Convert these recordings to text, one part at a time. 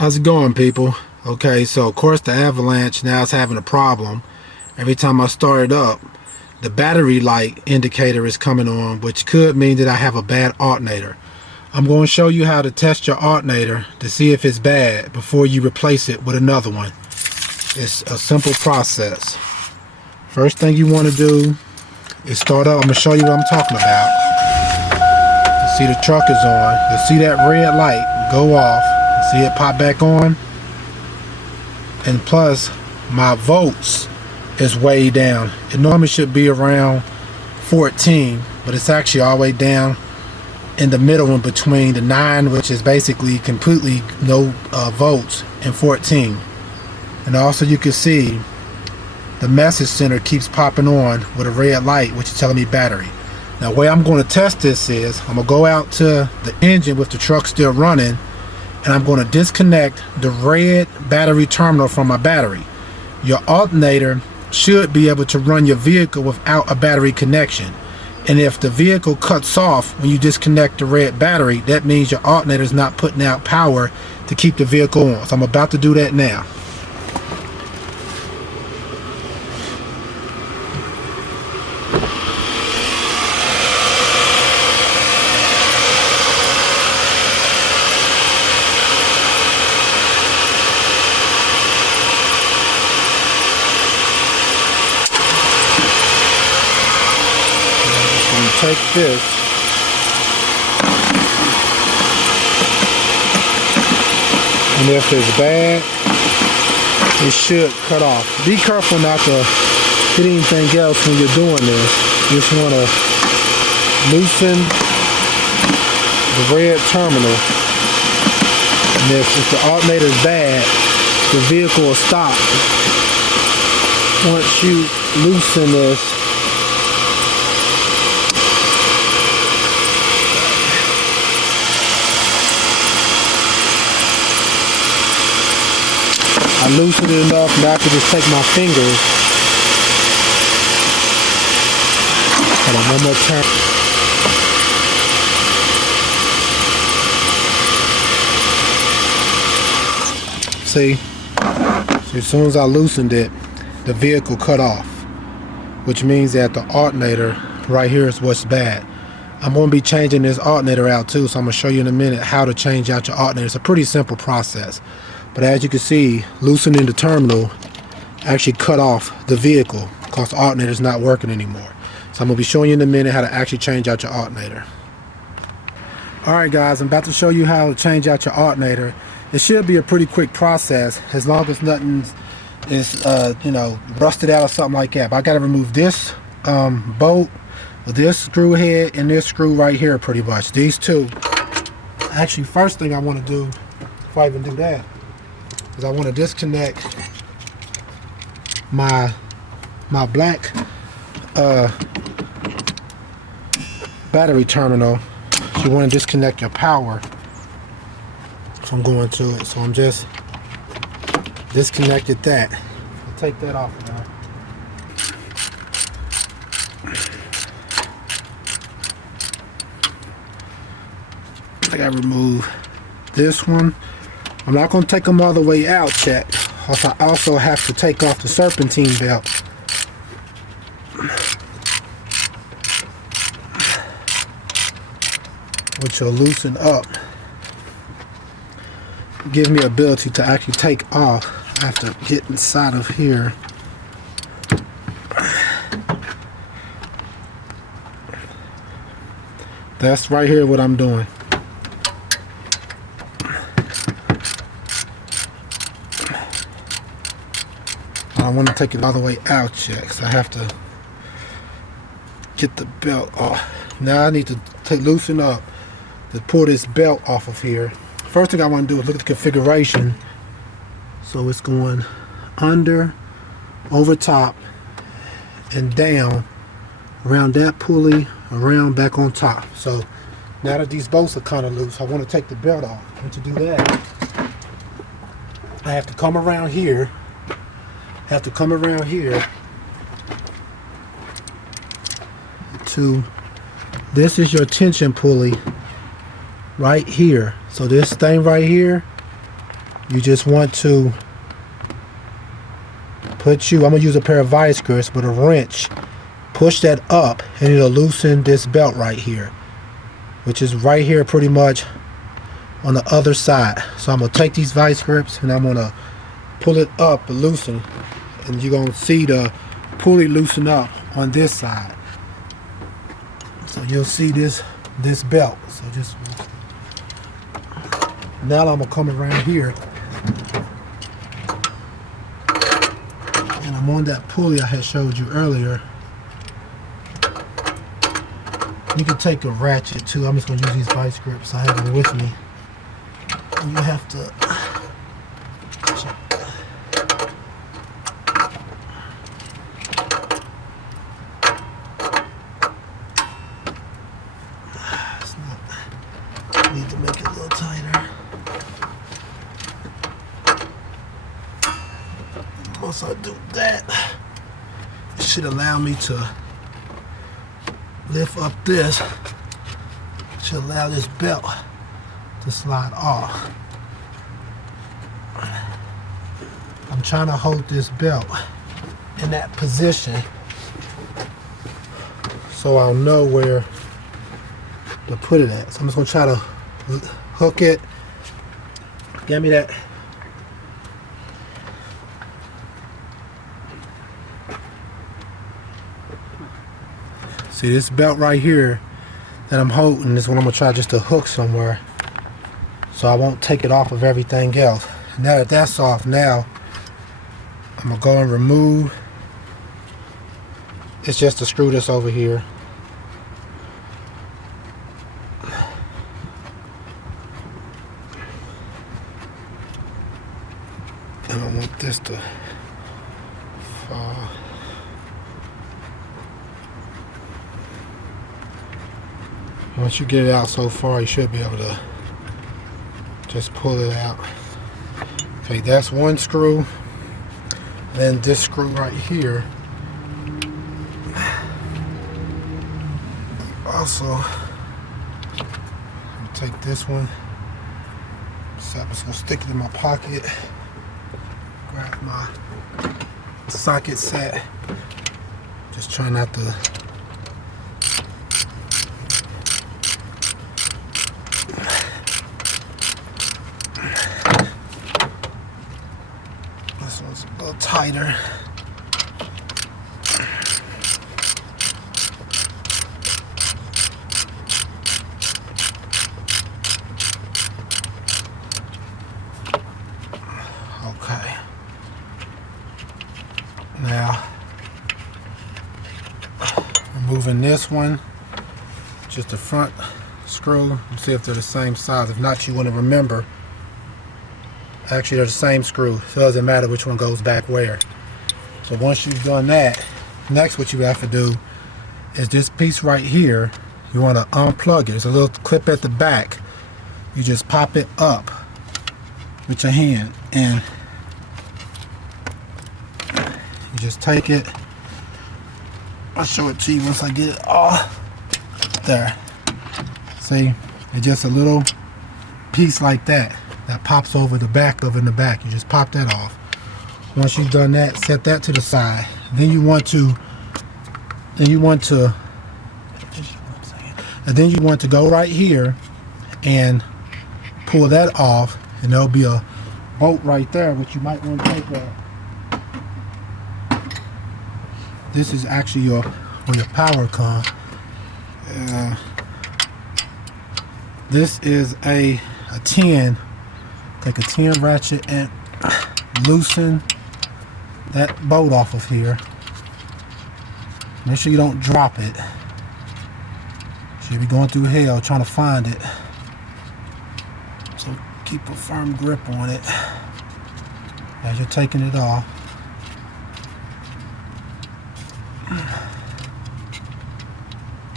How's it going, people? Okay, so of course the avalanche now is having a problem. Every time I start it up, the battery light indicator is coming on, which could mean that I have a bad alternator. I'm going to show you how to test your alternator to see if it's bad before you replace it with another one. It's a simple process. First thing you want to do is start up. I'm going to show you what I'm talking about. You see the truck is on. You'll see that red light go off. See it pop back on, and plus my volts is way down. It normally should be around 14, but it's actually all the way down in the middle in between the 9, which is basically completely no volts, and 14. And also you can see the message center keeps popping on with a red light, which is telling me battery. Now the way I'm going to test this is I'm going to go out to the engine with the truck still running, and I'm going to disconnect the red battery terminal from my battery. Your alternator should be able to run your vehicle without a battery connection. And if the vehicle cuts off when you disconnect the red battery, that means your alternator is not putting out power to keep the vehicle on. So I'm about to do that now. Take this and if it's bad, it should cut off. Be careful not to hit anything else when you're doing this. You just want to loosen the red terminal, and if the alternator is bad, the vehicle will stop. Once you loosen this, I loosened it enough, now I can just take my fingers. Hold on, one more turn. See, as soon as I loosened it, the vehicle cut off, which means that the alternator right here is what's bad. I'm going to be changing this alternator out too, so I'm going to show you in a minute how to change out your alternator. It's a pretty simple process. But as you can see, loosening the terminal actually cut off the vehicle because the alternator is not working anymore. So I'm going to be showing you in a minute how to actually change out your alternator. Alright guys, I'm about to show you how to change out your alternator. It should be a pretty quick process as long as nothing is rusted out or something like that. But I got to remove this bolt, this screw head, and this screw right here pretty much. These two. Actually, first thing I want to do, before I even do that, is I want to disconnect my black battery terminal. So you want to disconnect your power from going to it. So I'm just disconnected that. I'll take that off now. I gotta remove this one. I'm not going to take them all the way out yet. I also have to take off the serpentine belt. Which will loosen up. Give me ability to actually take off. I have to get inside of here. That's right here what I'm doing. I want to take it all the way out yet because I have to get the belt off. Now I need to loosen up to pull this belt off of here. First thing I want to do is look at the configuration. So it's going under, over top, and down around that pulley, around back on top. So now that these bolts are kind of loose, I want to take the belt off. And to do that, I have to come around here. To this is your tension pulley right here. So this thing right here you just want to I'm gonna use a pair of vice grips with a wrench, push that up, and it'll loosen this belt right here, which is right here pretty much on the other side. So I'm gonna take these vice grips and I'm gonna pull it up and loosen, and you're gonna see the pulley loosen up on this side. So you'll see this belt. So just now I'm gonna come around here, and I'm on that pulley I had showed you earlier. You can take a ratchet too. I'm just gonna use these vice grips. I have them with me. And you have to need to make it a little tighter. Once I do that, it should allow me to lift up this. It should allow this belt to slide off. I'm trying to hold this belt in that position so I'll know where to put it at. So I'm just gonna try to hook it. Give me that. See this belt right here that I'm holding is what I'm gonna try just to hook somewhere so I won't take it off of everything else. Now that that's off, now I'm gonna go and remove. It's just to screw this over here. I don't want this to fall. Once you get it out so far, you should be able to just pull it out. Okay, that's one screw. Then this screw right here. Also, take this one. So I'm just gonna stick it in my pocket. Grab my socket set. Just try not to. This one's a little tighter. Okay. Now, removing this one, just the front screw. See if they're the same size. If not, you want to remember. Actually, they're the same screw, so it doesn't matter which one goes back where. So once you've done that, next what you have to do is this piece right here, you want to unplug it. There's a little clip at the back. You just pop it up with your hand, and you just take it. I'll show it to you once I get it off. There. See, it's just a little piece like that pops over the back of in the back. You just pop that off. Once you've done that, set that to the side. Then you want to go right here and pull that off, and there'll be a bolt right there which you might want to take a. This is actually where your power comes. This is a 10. Take a 10 ratchet and loosen that bolt off of here. Make sure you don't drop it. You'll be going through hell trying to find it. So keep a firm grip on it as you're taking it off.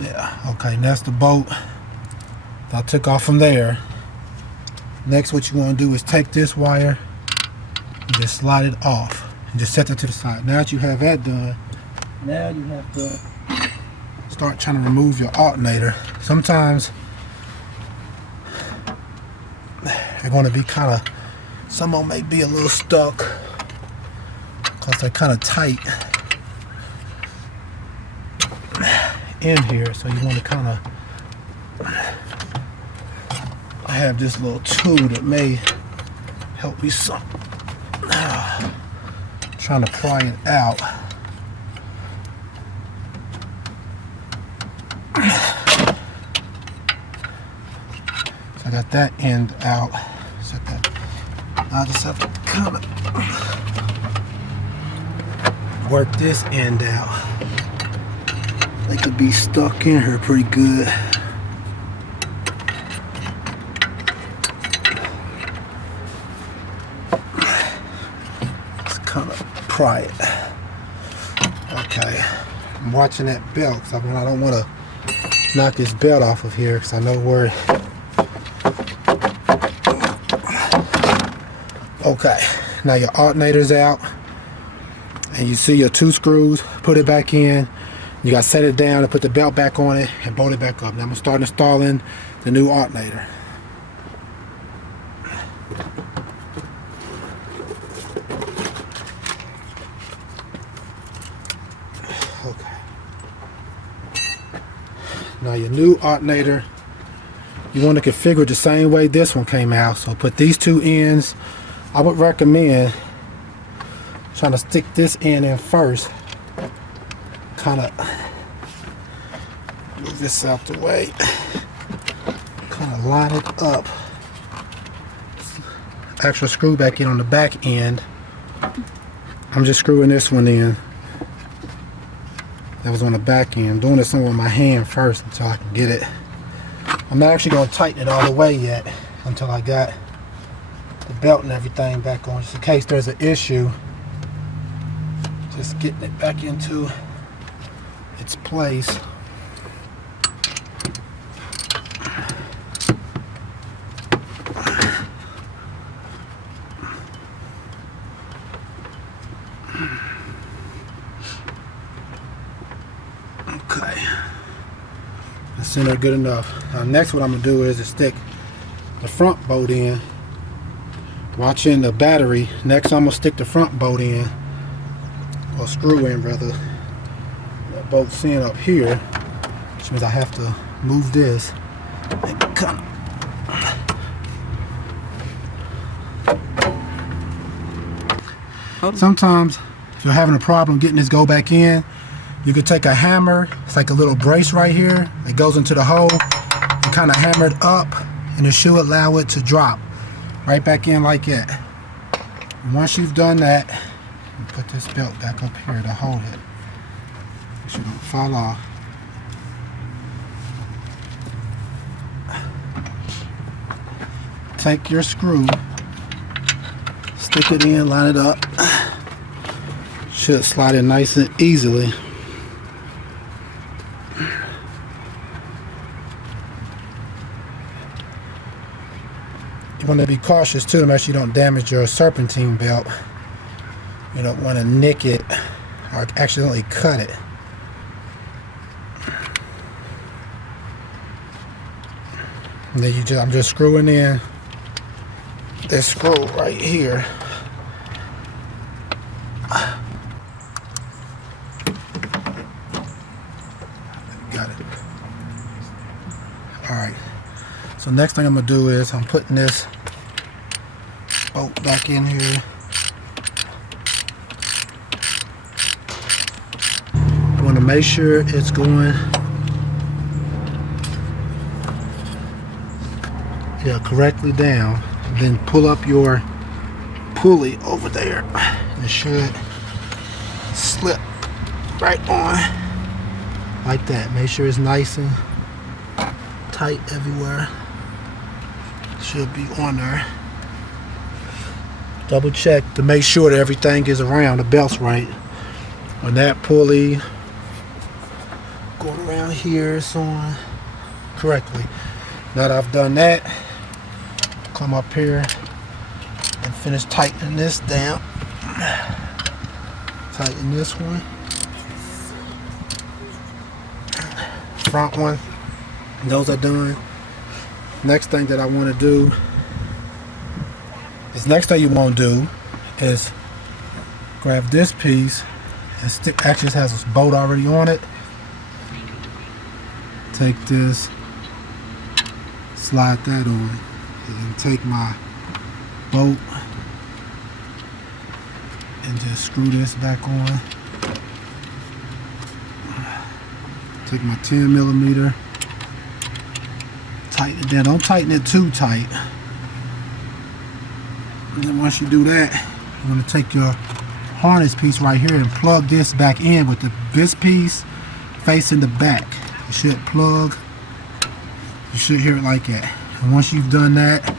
Yeah, okay, and that's the bolt that I took off from there. Next, what you're going to do is take this wire and just slide it off and just set that to the side. Now that you have that done, now you have to start trying to remove your alternator. Sometimes they're going to be kind of Some of them may be a little stuck because they're kind of tight in here, so you want to kind of, I have this little tool that may help me some. Trying to pry it out. So I got that end out. Set that. I just have to kind of work this end out. They could be stuck in here pretty good. Let's kind of pry it. Okay. I'm watching that belt because I don't want to knock this belt off of here because I know where. Okay. Now your alternator's out. And you see your 2 screws. Put it back in. You got to set it down and put the belt back on it and bolt it back up. Now I'm going to start installing the new alternator. Okay. Now your new alternator, you want to configure it the same way this one came out. So put these 2 ends. I would recommend trying to stick this end in first. Kind of move this out the way. Kind of line it up. Actual screw back in on the back end. I'm just screwing this one in. That was on the back end. I'm doing this on with my hand first until I can get it. I'm not actually going to tighten it all the way yet until I got the belt and everything back on, just in case there's an issue. Just getting it back into its place. Okay, that's in there good enough. Now next what I'm gonna do is to stick the front bolt in. Watching the battery. Next I'm gonna stick the front bolt in, or screw in rather. That bolt's in up here, which means I have to move this and kind of. Sometimes if you're having a problem getting this go back in, you could take a hammer. It's like a little brace right here. It goes into the hole and kind of hammer it up, and it should allow it to drop right back in like that. And once you've done that, you put this belt back up here to hold it. Make sure it don't fall off. Take your screw, stick it in, line it up. Should slide in nice and easily. You want to be cautious too to make sure you don't damage your serpentine belt. You don't want to nick it or accidentally cut it. And then I'm just screwing in this screw right here. Got it. Alright. So next thing I'm going to do is I'm putting this bolt back in here. I want to make sure it's going correctly down. Then pull up your pulley over there. It should slip right on like that. Make sure it's nice and tight everywhere. Should be on there. Double check to make sure that everything is around, the belt's right. On that pulley, going around here, it's on correctly. Now that I've done that, come up here and finish tightening this down. Tighten this one. Front one. Those are done. Next thing that I want to do This next thing you want to do is grab this piece and stick. Actually, it has a bolt already on it. Take this, slide that on, and take my bolt and just screw this back on. Take my 10mm, tighten it down. Don't tighten it too tight. And then once you do that, you're going to take your harness piece right here and plug this back in with this piece facing the back. You should plug. You should hear it like that. And once you've done that,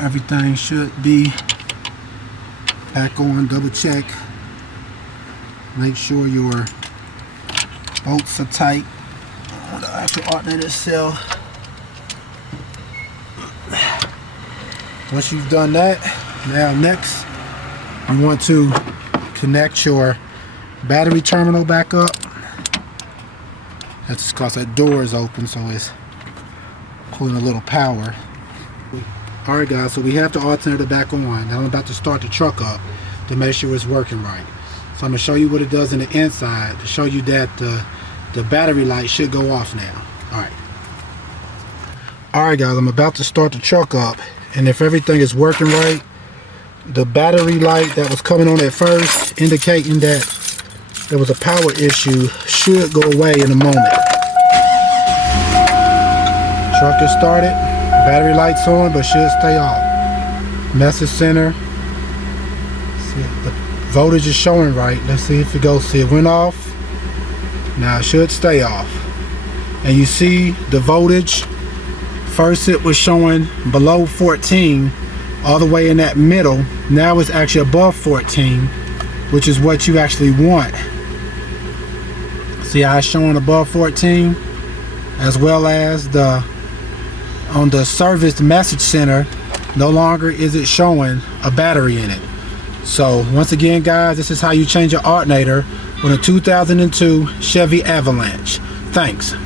everything should be back on. Double check. Make sure your bolts are tight on the actual alternator itself. Once you've done that, now next you want to connect your battery terminal back up. That's just because that door is open, so it's pulling a little power. Alright guys, so we have the alternator back on. Now I'm about to start the truck up to make sure it's working right. So I'm going to show you what it does in the inside to show you that the battery light should go off now. Alright guys, I'm about to start the truck up, and if everything is working right, the battery light that was coming on at first indicating that there was a power issue should go away in a moment. Truck is started, battery light's on but should stay off. Message center. See, the voltage is showing right. Let's see if it goes. See, it went off. Now it should stay off. And you see the voltage. First it was showing below 14 all the way in that middle. Now it's actually above 14, which is what you actually want. See how it's showing above 14, as well as on the service message center, no longer is it showing a battery in it. So once again guys, this is how you change your alternator on a 2002 Chevy Avalanche. Thanks.